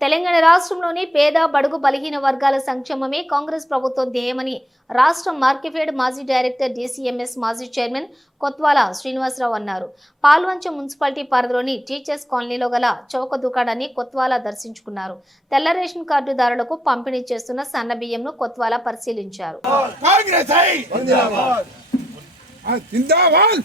తెలంగాణ రాష్ట్రంలోని పేద బడుగు బలహీన వర్గాల సంక్షేమమే కాంగ్రెస్ ప్రభుత్వం ధ్యేయమని రాష్ట్ర మార్కెఫెడ్ మాజీ డైరెక్టర్ డీసీఎంఎస్ మాజీ చైర్మన్ కొత్వాల శ్రీనివాసరావు అన్నారు. పాల్వంచ మున్సిపాలిటీ పరిధిలోని టీచర్స్ కాలనీలో గల చౌక దుకాణాన్ని కొత్వాల దర్శించుకున్నారు. తెల్ల రేషన్ కార్డుదారులకు పంపిణీ చేస్తున్న సన్న బియ్యంను కొత్వాల పరిశీలించారు. జిందాబాద్!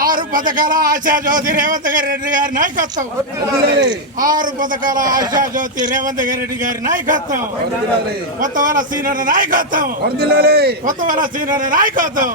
ఆరు పథకాల ఆశా జ్యోతి రేవంత్ రెడ్డి గారి నాయకత్వం ఆరు పథకాల ఆశా జ్యోతి రేవంత్ రెడ్డి గారి నాయకత్వం కొత్తవల సీనియర్ నాయకత్వం కొత్తవల సీనియర్ నాయకత్వం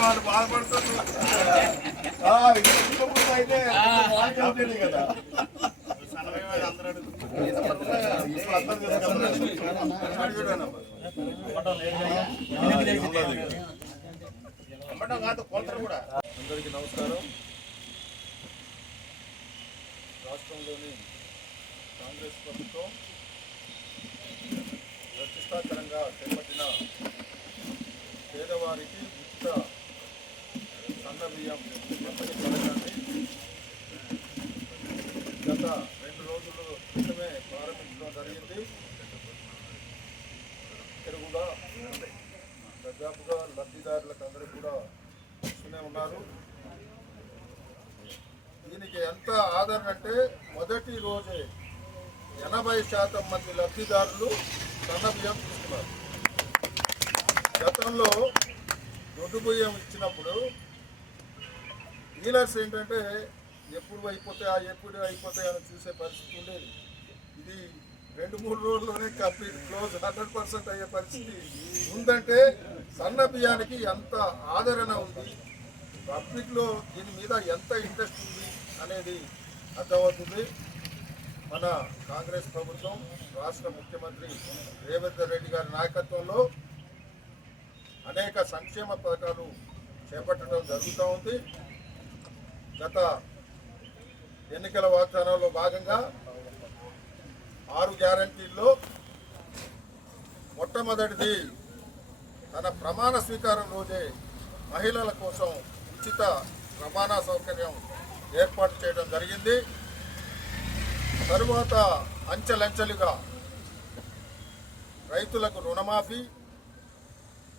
వాళ్ళు బాధపడుతున్నారు అయితే కదా అందరికీ నమస్కారం రాష్ట్రంలోని కాంగ్రెస్ ప్రభుత్వం ప్రతిష్టాకరంగా చేపట్టిన పేదవారికి ఉచిత సన్న బియ్యం పంపిణీ పథకాన్ని గత రెండు రోజుల క్రితమే ప్రారంభించడం జరిగింది. ఇక్కడ కూడా దాదాపుగా లబ్ధిదారులకు అందరూ కూడా ఇస్తూనే ఉన్నారు. దీనికి ఎంత ఆదరణ అంటే మొదటి రోజే ఎనభై శాతం మంది లబ్ధిదారులు సన్న బియ్యం తీసుకున్నారు. గతంలో దొడ్డు బియ్యం ఇచ్చినప్పుడు డీలర్స్ ఏంటంటే ఎప్పుడు అయిపోతాయి ఆ ఎప్పుడు అయిపోతాయి అని చూసే పరిస్థితి ఉండేది. ఇది రెండు మూడు రోజుల్లోనే కంప్లీట్ క్లోజ్ హండ్రెడ్ పర్సెంట్ అయ్యే పరిస్థితి ఉందంటే సన్న బియ్యానికి ఎంత ఆదరణ ఉంది? పబ్లిక్లో దీని మీద ఎంత ఇంట్రెస్ట్ ఉంది అనేది అర్థమవుతుంది. మన కాంగ్రెస్ ప్రభుత్వం రాష్ట్ర ముఖ్యమంత్రి రేవంత్ రెడ్డి గారి నాయకత్వంలో అనేక సంక్షేమ పథకాలు చేపట్టడం జరుగుతూ ఉంది. గత ఎన్నికల వాగ్దానాల్లో భాగంగా ఆరు గ్యారంటీల్లో మొట్టమొదటిది తన ప్రమాణ స్వీకారం రోజే మహిళల కోసం ఉచిత రవాణా సౌకర్యం ఏర్పాటు చేయడం జరిగింది. తరువాత అంచెలంచెలుగా రైతులకు రుణమాఫీ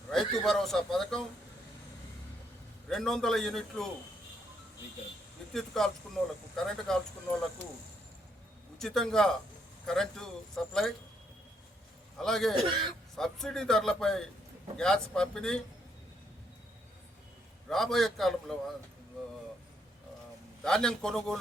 రైతు భరోసా పథకం రెండు వందల యూనిట్లు విద్యుత్ కాల్చుకున్న వాళ్ళకు కరెంటు కాల్చుకున్న వాళ్ళకు ఉచితంగా కరెంటు సప్లై అలాగే సబ్సిడీ ధరలపై గ్యాస్ పంపిణీ రాబోయే కాలంలో ధాన్యం కొనుగోలు